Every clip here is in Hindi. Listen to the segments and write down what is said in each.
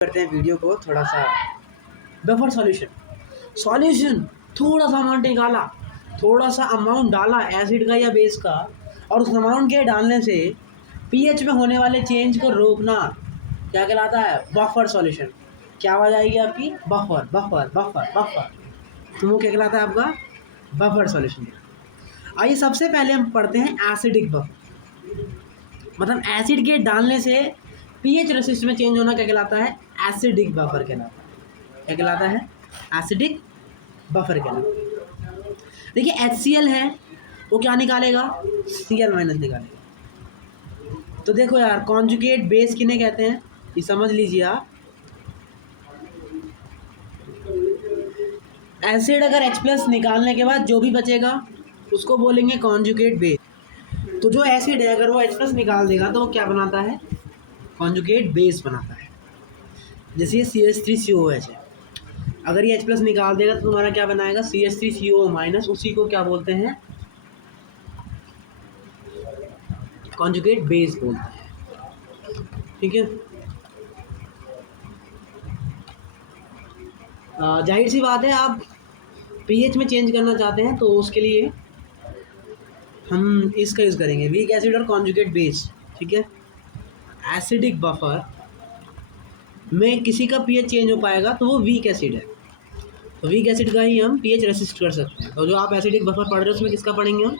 करते हैं वीडियो को थोड़ा सा। बफर सॉल्यूशन थोड़ा सा अमाउंट निकाला, थोड़ा सा अमाउंट डाला एसिड का या बेस का, और उस अमाउंट के डालने से पीएच में होने वाले चेंज को रोकना क्या कहलाता है? Buffer solution. क्या आवाज़ आएगी आपकी? Buffer buffer buffer buffer. तो वो क्या कहलाता है आपका? Buffer solution. आइए सबसे पहले हम पढ़ते हैं एसिडिक बफर। मतलब एसिड के डालने से पीएच रेसिस्ट में चेंज होना क्या कहलाता है? एसिडिक बफर कहलाता है। क्या कहलाता है? एसिडिक बफर कहलाता है। देखिए HCl है, वो क्या निकालेगा? Cl माइनस निकालेगा। तो देखो यार, कॉन्जुगेट बेस किन्हें कहते हैं ये समझ लीजिए आप। एसिड अगर H+ निकालने के बाद जो भी बचेगा उसको बोलेंगे कॉन्जुगेट बेस। तो जो एसिड है अगर वो H+ निकाल देगा तो वो क्या बनाता है? कॉन्जुगेट बेस बनाता है। जैसे ये CH3COOH है, अगर ये H+ निकाल देगा तो तुम्हारा क्या बनाएगा? CH3CO-। उसी को क्या बोलते हैं? कॉन्जुगेट बेस बोलते हैं। ठीक है, जाहिर सी बात है, आप पीएच में चेंज करना चाहते हैं तो उसके लिए हम इसका यूज़ करेंगे, वीक एसिड और कॉन्जुगेट बेस। ठीक है, एसिडिक बफर में किसी का पीएच चेंज हो पाएगा तो वो वीक एसिड है, तो वीक एसिड का ही हम पीएच रेसिस्ट कर सकते हैं। तो जो आप एसिडिक बफर पढ़ रहे हो उसमें किसका पढ़ेंगे हम?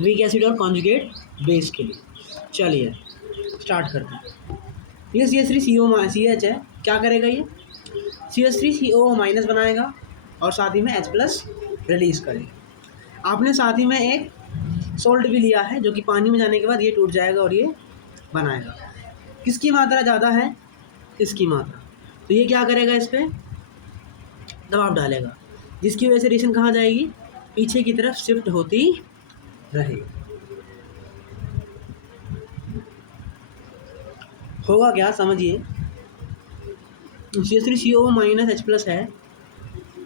वीक एसिड और कॉन्जुगेट बेस के लिए। चलिए स्टार्ट करते हैं। ये CH3COCH है, क्या करेगा ये? CH3CO- बनाएगा और साथ ही में H+ रिलीज़ करेगा। आपने साथ ही में एक सोल्ट भी लिया है जो कि पानी में जाने के बाद ये टूट जाएगा और ये बनाएगा। किसकी मात्रा ज़्यादा है? इसकी मात्रा। तो ये क्या करेगा? इस पर दबाव डालेगा, जिसकी वजह से रिएक्शन कहाँ जाएगी? पीछे की तरफ शिफ्ट होती रहेगी। होगा क्या समझिए। CH3CO- H+ है,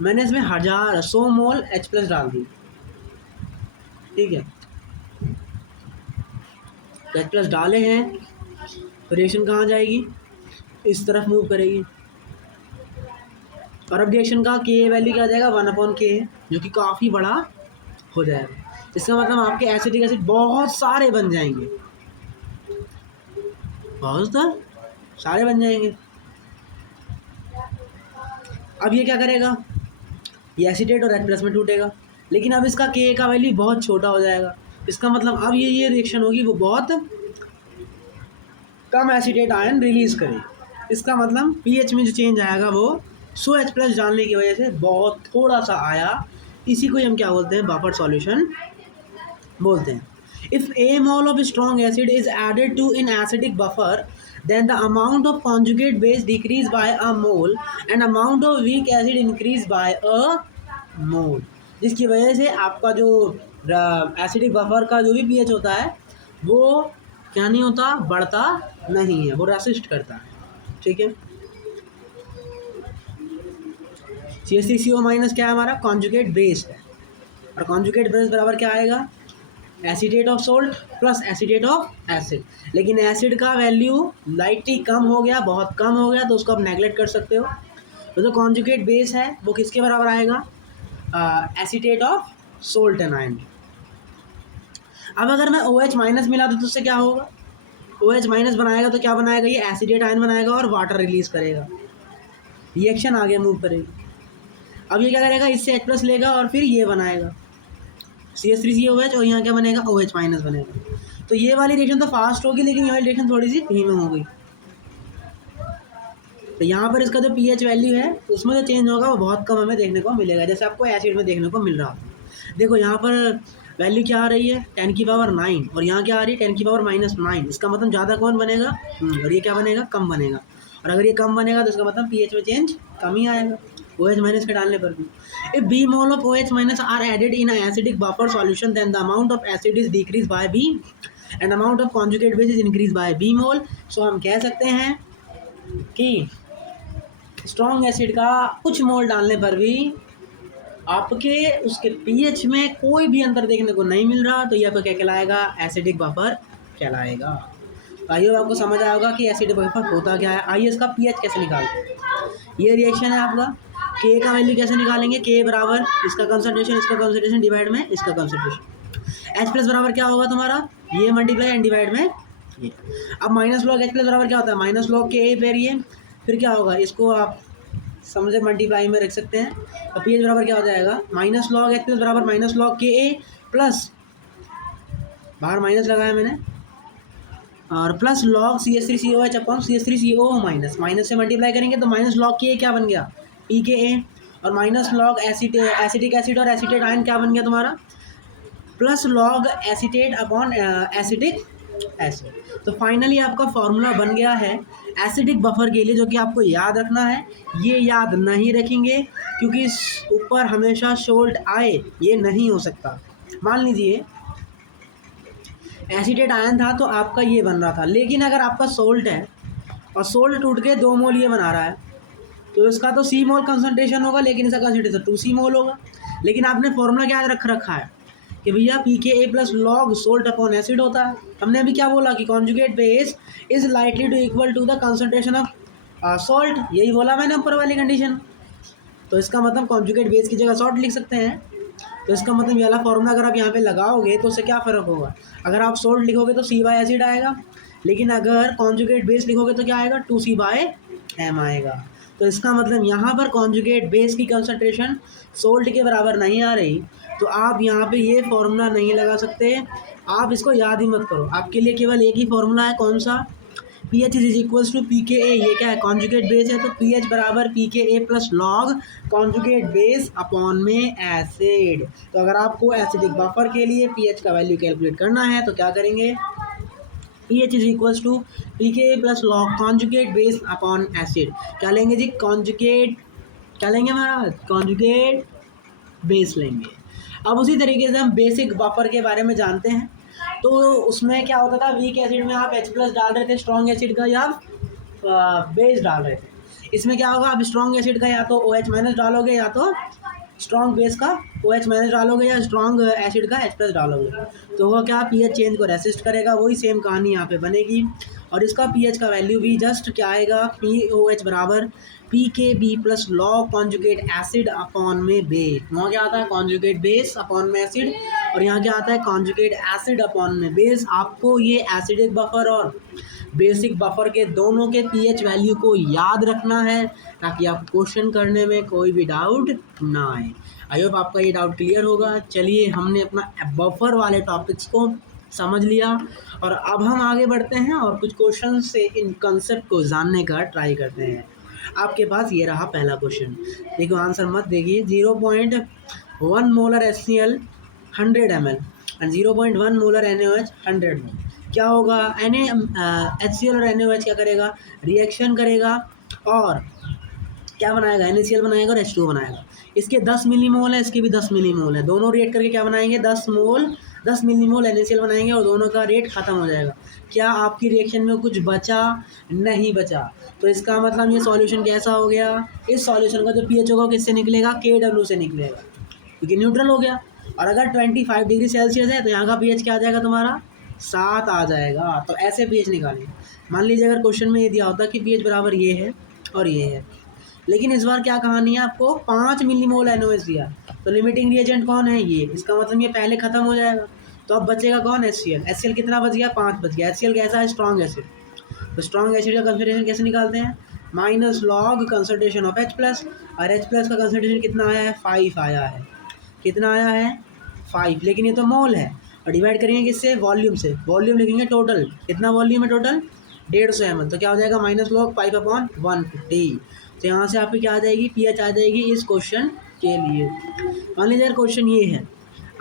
मैंने इसमें 100 मोल H+ डाल दी। ठीक है, H+ डाले हैं तो रिएक्शन कहाँ जाएगी? इस तरफ मूव करेगी। और अब रिएक्शन का के वैल्यू क्या आ जाएगा? 1/K, जो कि काफ़ी बड़ा हो जाएगा। इसका मतलब आपके एसिडिक एसिड बहुत सारे बन जाएंगे, बहुत सारे बन जाएंगे। अब ये क्या करेगा? ये एसीटेट और H+ में टूटेगा, लेकिन अब इसका के का वैल्यू बहुत छोटा हो जाएगा। इसका मतलब अब ये रिएक्शन होगी वो बहुत कम एसीटेट आयन रिलीज करेगी। इसका मतलब पीएच में जो चेंज आएगा वो 100 H+ डालने की वजह से बहुत थोड़ा सा आया। इसी को हम क्या बोलते हैं? बफर सॉल्यूशन बोलते हैं। If a mole of strong acid is added to an acidic buffer, then the amount of conjugate base decrease by a mole and amount of weak acid increase by a mole, जिसकी वजह से आपका जो एसिडिक बफर का जो भी पीएच होता है वो क्या नहीं होता? बढ़ता नहीं है, वो रेसिस्ट करता है। ठीक है, CH3CO- क्या है हमारा? कॉन्जुगेट बेस है, और कॉन्जुगेट बेस बराबर क्या आएगा? Acetate of salt plus acetate of acid. लेकिन एसिड का वैल्यू लाइटली कम हो गया, बहुत कम हो गया, तो उसको आप नेगलेक्ट कर सकते हो। तो जो कॉन्जुगेट बेस है वो किसके बराबर आएगा? Acetate of salt and ion. अब अगर मैं OH- मिला दूँ तो उससे क्या होगा? OH- बनाएगा तो क्या बनाएगा? ये एसीटेट आयन बनाएगा और वाटर रिलीज करेगा, रिएक्शन आगे मूव करेगी। अब ये क्या करेगा? इससे H+ लेगा और फिर ये बनाएगा CH3COOH, और यहाँ क्या बनेगा? OH- बनेगा। तो ये वाली रिएक्शन तो फास्ट होगी, लेकिन ये वाली रिएक्शन थोड़ी सी धीमी हो गई। तो यहाँ पर इसका जो पीएच वैल्यू है उसमें जो चेंज होगा वो बहुत कम हमें देखने को मिलेगा, जैसे आपको एसिड में देखने को मिल रहा था। देखो यहाँ पर वैल्यू क्या आ रही है? 10⁻⁹, और यहाँ क्या आ रही है? 10⁻⁹। इसका मतलब ज़्यादा कौन बनेगा? और ये क्या बनेगा? कम बनेगा। और अगर ये कम बनेगा तो इसका मतलब पीएच में चेंज कम ही आएगा OH- के डालने पर भी। If B mole of OH- are added in an acidic buffer solution, then the amount of acid is decreased by B and amount of conjugate base is increased by B mole. So हम कह सकते हैं कि स्ट्रॉन्ग एसिड का कुछ मोल डालने पर भी आपके उसके पीएच में कोई भी अंतर देखने को नहीं मिल रहा, तो ये आपका क्या कहलाएगा? एसिडिक बफर कहलाएगा। आइए आपको समझ आया होगा कि एसिडिक बफर होता क्या है। आइए इसका पीएच कैसे निकालते हैं। ये रिएक्शन है आपका, के का वैल्यू कैसे निकालेंगे, के बराबर इसका कंसंट्रेशन डिवाइड में इसका कंसंट्रेशन। एच प्लस बराबर क्या होगा तुम्हारा, ये मल्टीप्लाई एंड डिवाइड में ये। अब माइनस लॉग एच प्लस बराबर क्या होता है, माइनस लॉग के ए पर ये, फिर क्या होगा, इसको आप समझे मल्टीप्लाई में रख सकते हैं। तो पी एच बराबर क्या हो जाएगा, माइनस लॉग एच प्लस बराबर माइनस लॉग के ए प्लस, बाहर माइनस लगाया मैंने, और plus log C S three C O H upon C S three C O minus, minus से मल्टीप्लाई करेंगे तो माइनस लॉग के ए क्या बन गया, पी के ए, और माइनस लॉग एसिटिक एसिड और एसिटेट आयन क्या बन गया तुम्हारा, plus log acetate upon acetic acid. तो फाइनली आपका फॉर्मूला बन गया है एसिडिक बफर के लिए, जो कि आपको याद रखना है। ये याद नहीं रखेंगे क्योंकि इस ऊपर हमेशा सोल्ट आए, ये नहीं हो सकता। मान लीजिए एसिटेट आयन था तो आपका ये बन रहा था, लेकिन अगर आपका सोल्ट है और सोल्ट टूट के 2 मोल ये बना रहा है, तो इसका तो सी मोल कंसंट्रेशन होगा, लेकिन इसका कंसंट्रेशन 2 सी मोल होगा। लेकिन आपने फॉर्मूला क्या रख रखा है कि भैया पी के ए plus log salt upon acid होता है। हमने अभी क्या बोला कि conjugate base is likely to equal to the concentration of salt, यही बोला मैंने ऊपर वाली कंडीशन। तो इसका मतलब कॉन्जुगेट बेस की जगह सॉल्ट लिख सकते हैं। तो इसका मतलब ये वाला फॉर्मूला अगर आप यहाँ पे लगाओगे तो उससे क्या फ़र्क होगा, अगर आप सोल्ट लिखोगे तो सी बाय एसिड आएगा, लेकिन अगर कॉन्जुगेट बेस लिखोगे तो क्या आएगा, 2C बाय एम आएगा। तो इसका मतलब यहाँ पर कॉन्जुगेट बेस की कंसंट्रेशन सोल्ट के बराबर नहीं आ रही, तो आप यहाँ पे ये फॉर्मूला नहीं लगा सकते। आप इसको याद ही मत करो, आपके लिए केवल एक ही फॉर्मूला है, कौन सा, P H is equals to P K A. ये क्या है, कॉन्जुगेट बेस है, तो पी एच बराबर पी के ए plus log conjugate base upon में एसिड। तो अगर आपको एसिडिक बफर के लिए पी एच का वैल्यू कैलकुलेट करना है तो क्या करेंगे, P H is equals to P K A plus log conjugate base upon acid. क्या लेंगे जी, कॉन्जुगेट, क्या लेंगे हमारा, कॉन्जुगेट बेस लेंगे। अब उसी तरीके से हम बेसिक बफर के बारे में जानते हैं। तो उसमें क्या होता था, वीक एसिड में आप H प्लस डाल रहे थे स्ट्रॉन्ग एसिड का, या बेस डाल रहे थे। इसमें क्या होगा, आप स्ट्रॉन्ग एसिड का या तो OH माइनस डालोगे, या तो स्ट्रॉन्ग बेस का OH माइनस डालोगे, या स्ट्रॉन्ग एसिड का H प्लस डालोगे। तो वो क्या, पीएच चेंज को रेसिस्ट करेगा। वही सेम कहानी यहाँ पे बनेगी। और इसका पीएच का वैल्यू भी जस्ट क्या आएगा, POH बराबर P K B plus log conjugate acid upon में बेस। वहाँ क्या आता है, कॉन्जुगेट बेस अपॉन में एसिड, और यहाँ क्या आता है, कॉन्जुगेट एसिड अपॉन में बेस। आपको ये एसिडिक बफर और बेसिक बफर के दोनों के पीएच वैल्यू को याद रखना है, ताकि आप क्वेश्चन करने में कोई भी डाउट ना आए। आई होप आपका ये डाउट क्लियर होगा। चलिए, हमने अपना बफर वाले टॉपिक्स को समझ लिया, और अब हम आगे बढ़ते हैं और कुछ क्वेश्चन से इन कंसेप्ट को जानने का ट्राई करते हैं। आपके पास ये रहा पहला क्वेश्चन, देखो आंसर मत देखिए। 0.1 molar HCl 100 ml and 0.1 molar NaOH 100 ml। क्या होगा, HCl और NaOH क्या करेगा, रिएक्शन करेगा और क्या बनाएगा, NaCl बनाएगा और H2O बनाएगा। इसके 10 मिलीमोल है, इसके भी 10 मिलीमोल है, दोनों रिएक्ट करके क्या बनाएंगे, 10 मिलीमोल NaCl बनाएंगे, और दोनों का रेट खत्म हो जाएगा। क्या आपकी रिएक्शन में कुछ बचा, नहीं बचा। तो इसका मतलब ये सॉल्यूशन कैसा हो गया, इस सॉल्यूशन का जो पीएच होगा किससे निकलेगा, KW से निकलेगा, क्योंकि न्यूट्रल हो गया। और अगर 25 डिग्री सेल्सियस है तो यहाँ का पीएच क्या आ जाएगा तुम्हारा, 7 आ जाएगा। तो ऐसे पीएच निकालें। मान लीजिए अगर क्वेश्चन में ये दिया होता कि पीएच बराबर ये है और ये है, लेकिन इस बार क्या कहानी है, आपको 5 मिलीमोल NaOH दिया, तो लिमिटिंग रिएजेंट कौन है, ये। इसका मतलब ये पहले खत्म हो जाएगा। तो अब बचेगा कौन, HCl कितना बच गया, 5 बच गया। HCl कैसा है, स्ट्रॉन्ग एसिड। तो स्ट्रॉन्ग एसिड का कंसंट्रेशन कैसे निकालते हैं, minus log concentration of H plus, और H प्लस का कंसंट्रेशन कितना आया है, 5 आया है। कितना आया है, 5, लेकिन ये तो मोल है, और डिवाइड करेंगे किससे, वॉल्यूम से। वॉल्यूम लिखेंगे टोटल, कितना वॉल्यूम है टोटल, 150 ml। तो क्या हो जाएगा, माइनस लॉग 5/150। तो यहाँ से आपकी क्या आ जाएगी, पीएच आ जाएगी इस क्वेश्चन के लिए। मान लीजिए यार क्वेश्चन ये है,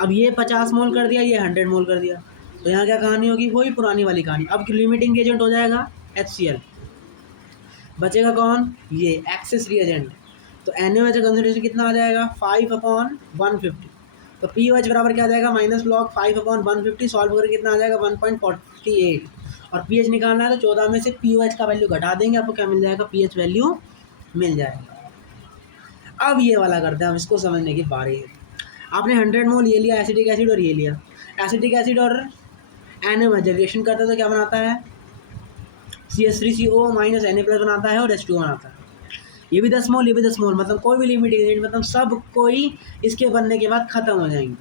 अब ये 50 मोल कर दिया, ये 100 मोल कर दिया, तो यहाँ क्या कहानी होगी, वही पुरानी वाली कहानी। अब लिमिटिंग एजेंट हो जाएगा HCl, बचेगा कौन, ये एक्सेस रिएजेंट। तो NaOH का कंसंट्रेशन कितना आ जाएगा, 5/150। तो POH बराबर क्या आ जाएगा, माइनस लॉग 5/150। सॉल्व करके कितना आ जाएगा, 1.48। और पीएच निकालना है तो 14 में से POH का वैल्यू घटा देंगे, आपको क्या मिल जाएगा, पीएच वैल्यू मिल जाएगा। अब ये वाला करते हैं, हम इसको समझने की बारी है। आपने 100 मोल ये लिया एसिटिक एसिड, और ये लिया एसिटिक एसिड और NaOH जब रिएक्शन करता है तो क्या बनाता है, CH3CO माइनस Na प्लस बनाता है और H2O बनाता है। ये भी 10 मोल, ये भी 10 मोल, मतलब कोई भी लिमिटिंग रेंज, मतलब सब कोई इसके बनने के बाद ख़त्म हो जाएंगे।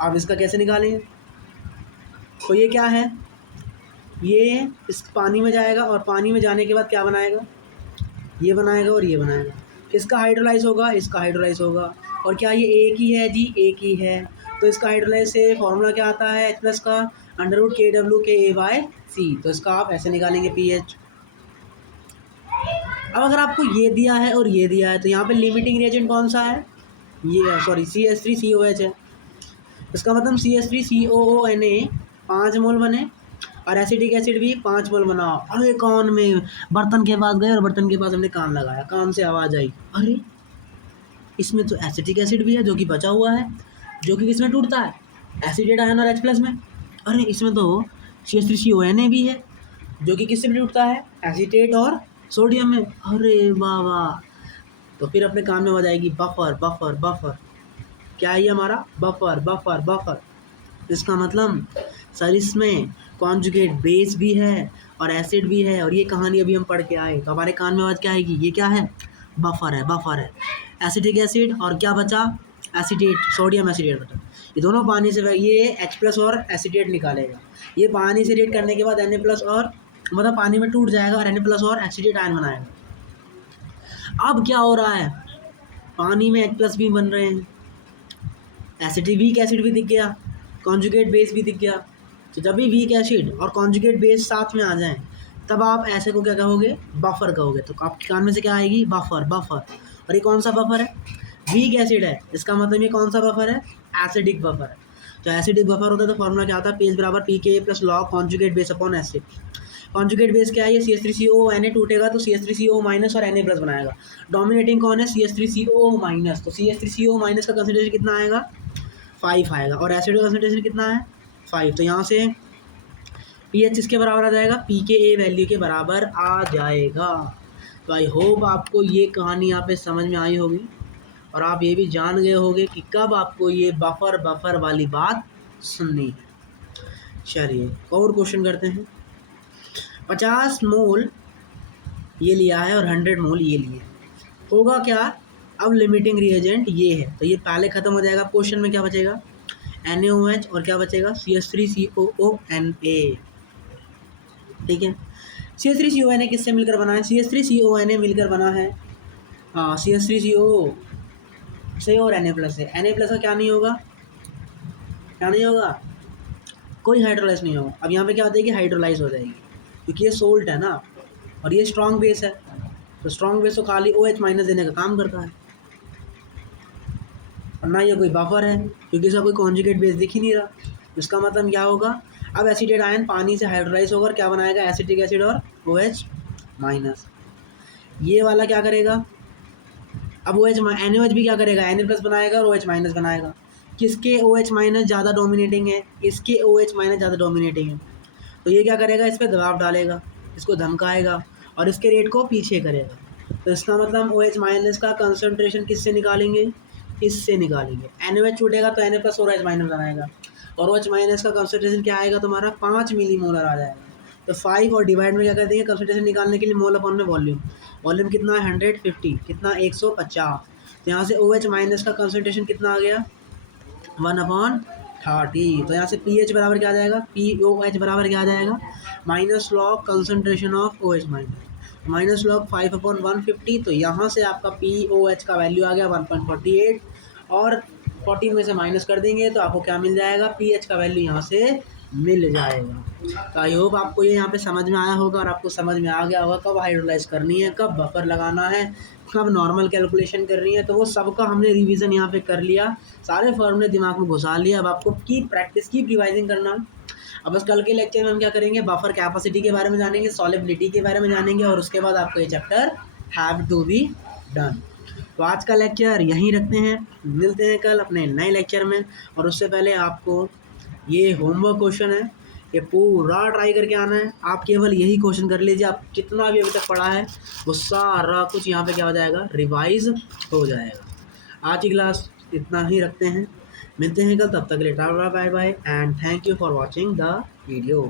आप इसका कैसे निकालेंगे? तो ये क्या है, ये इस पानी में जाएगा और पानी में जाने के बाद क्या बनाएगा, ये बनाएगा और ये बनाएगा। किसका हाइड्रोलाइज होगा? इसका हाइड्रोलाइज होगा। और क्या ये एक ही है जी? एक ही है। तो इसका हाइड्रोलाइज से फॉर्मूला क्या आता है H प्लस का, √KW/KA/C। तो इसका आप ऐसे निकालेंगे pH। अब अगर आपको ये दिया है और ये दिया है तो यहाँ पे लिमिटिंग रिएजेंट कौन सा है? ये सॉरी CH3COH है। इसका मतलब CH3COONA 5 मोल बने और एसिटिक एसिड भी 5 मोल बना। अरे कान में बर्तन के पास गए और बर्तन के पास हमने कान लगाया, कान से आवाज़ आई, अरे इसमें तो एसिटिक एसिड भी है जो कि बचा हुआ है, जो कि किसमें टूटता है? एसिडेट आयन और H प्लस में। अरे इसमें तो CH3CONA भी है जो कि किससे टूटता है? एसीटेट और सोडियम में। अरे बाबा, तो फिर अपने कान में आवाज आएगी बफर बफर बफर। क्या है ये हमारा? Buffer buffer buffer. इसका मतलब सर इसमें कॉन्जुगेट बेस भी है और एसिड भी है, और ये कहानी अभी हम पढ़ के आए। तो हमारे कान में आवाज़ क्या आएगी? ये क्या है? बफर है, बफर है। एसिटिक एसिड और क्या बचा? एसीटेट, सोडियम एसीटेट बचा। ये दोनों पानी से, ये H प्लस और एसीटेट निकालेगा। ये पानी से रिएक्ट करने के बाद Na प्लस और मतलब पानी में टूट जाएगा और Na प्लस और एसीटेट आयन बनाएगा। अब क्या हो रहा है? पानी में H प्लस भी बन रहे हैं, एसिटिक वीक एसिड भी दिख गया, कॉन्जुगेट बेस भी दिख गया। तो जब भी वीक एसिड और कॉन्जुगेट बेस साथ में आ जाएं तब आप ऐसे को क्या कहोगे? बफर कहोगे। तो आपके कान में से क्या आएगी? Buffer buffer. और ये कौन सा बफर है? वीक एसिड है। इसका मतलब ये कौन सा बफर है? एसिडिक बफर है। तो एसिडिक बफर होता है तो फॉर्मूला क्या आता है? pH बराबर pKa plus log conjugate base upon acid. Conjugate base क्या है? ये CH3COO टूटेगा तो CH3CO माइनस और Na प्लस बनाएगा। डोमिनेटिंग कौन है? CH3CO minus. तो CH3CO माइनस का कंसंट्रेशन कितना आएगा? 5 आएगा। और एसिड का कंसंट्रेशन कितना है? 5। तो यहाँ से pH किसके बराबर आ जाएगा? pKa वैल्यू के बराबर आ जाएगा। तो आई होप आपको ये कहानी यहाँ पे समझ में आई होगी और आप ये भी जान गए होंगे कि कब आपको ये बफर बफर वाली बात सुननी है। चलिए और क्वेश्चन करते हैं। 50 मोल ये लिया है और 100 मोल ये लिए, होगा क्या? अब लिमिटिंग रिएजेंट ये है तो ये पहले ख़त्म हो जाएगा। क्वेश्चन में क्या बचेगा? NaOH और क्या बचेगा? CH3COONA। ठीक है, CH3CONA किससे मिलकर बना है? CH3CONA मिलकर बना है CH3CO से और Na प्लस से। Na प्लस का क्या नहीं होगा? क्या नहीं होगा? कोई हाइड्रोलाइज नहीं होगा। अब यहाँ पे क्या होता है कि हाइड्रोलाइज हो जाएगी क्योंकि ये सोल्ट है ना और ये स्ट्रॉन्ग बेस है। तो स्ट्रॉन्ग बेस तो खाली OH माइनस देने का काम करता है और ना ये कोई बफर है क्योंकि इसका कोई कॉन्जुगेट बेस दिख ही नहीं रहा। इसका मतलब क्या होगा? अब एसिटेट आयन पानी से हाइड्रोलाइज होकर क्या बनाएगा? एसिटिक एसिड और OH माइनस। ये वाला क्या करेगा? अब OH NaOH भी क्या करेगा? Na प्लस बनाएगा और OH माइनस बनाएगा। किसके OH माइनस ज़्यादा डोमिनेटिंग है? इसके OH माइनस ज़्यादा डोमिनेटिंग है। तो ये क्या करेगा? इस पर दबाव डालेगा, इसको धमकाएगा और इसके रेट को पीछे करेगा। तो इसका मतलब OH माइनस का कंसंट्रेशन किससे निकालेंगे? इससे निकालेंगे। NaOH छूटेगा तो Na प्लस और OH माइनस बनाएगा और OH माइनस का कंसंट्रेशन क्या आएगा तुम्हारा? 5 मिलीमोलर आ जाएगा। तो 5 और डिवाइड में क्या कर देंगे? कंसंट्रेशन निकालने के लिए मोल अपॉन में वॉल्यूम। वॉल्यूम कितना है? 150। कितना? 150। तो यहाँ से OH माइनस का कंसंट्रेशन कितना आ गया? 1/30। तो यहाँ से pH बराबर क्या आ जाएगा? POH बराबर क्या आ जाएगा? Minus log concentration of OH minus, minus log 5/150। तो यहाँ से आपका POH का वैल्यू आ गया 1.48 और 14 में से माइनस कर देंगे तो आपको क्या मिल जाएगा? pH का वैल्यू यहाँ से मिल जाएगा। तो आई होप आपको ये यहाँ पे समझ में आया होगा और आपको समझ में आ गया होगा कब हाइड्रोलाइज करनी है, कब बफर लगाना है, कब नॉर्मल कैलकुलेशन करनी है। तो वो सबका हमने रिवीजन यहाँ पे कर लिया, सारे फॉर्मूले दिमाग में घुसा लिया। अब आपको की प्रैक्टिस की रिवाइजिंग करना। अब बस कल के लेक्चर में हम क्या करेंगे? बफर कैपेसिटी के बारे में जानेंगे, सॉलिबिलिटी के बारे में जानेंगे और उसके बाद आपको ये chapter have to be done. तो आज का लेक्चर यहीं रखते हैं, मिलते हैं कल अपने नए लेक्चर में। और उससे पहले आपको ये होमवर्क क्वेश्चन है, ये पूरा ट्राई करके आना है। आप केवल यही क्वेश्चन कर लीजिए, आप जितना भी अभी तक पढ़ा है वो सारा कुछ यहाँ पे क्या हो जाएगा? रिवाइज हो जाएगा। आज की क्लास इतना ही रखते हैं, मिलते हैं कल, तब तक के लिए टाटा bye bye and thank you for watching the video.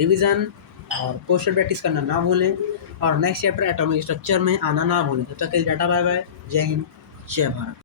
Revision और क्वेश्चन प्रैक्टिस करना ना भूलें और नेक्स्ट चैप्टर एटॉमिक स्ट्रक्चर में आना ना भूलें। तब तक के लिए टाटा बाय बाय, जय हिंद, जय भारत।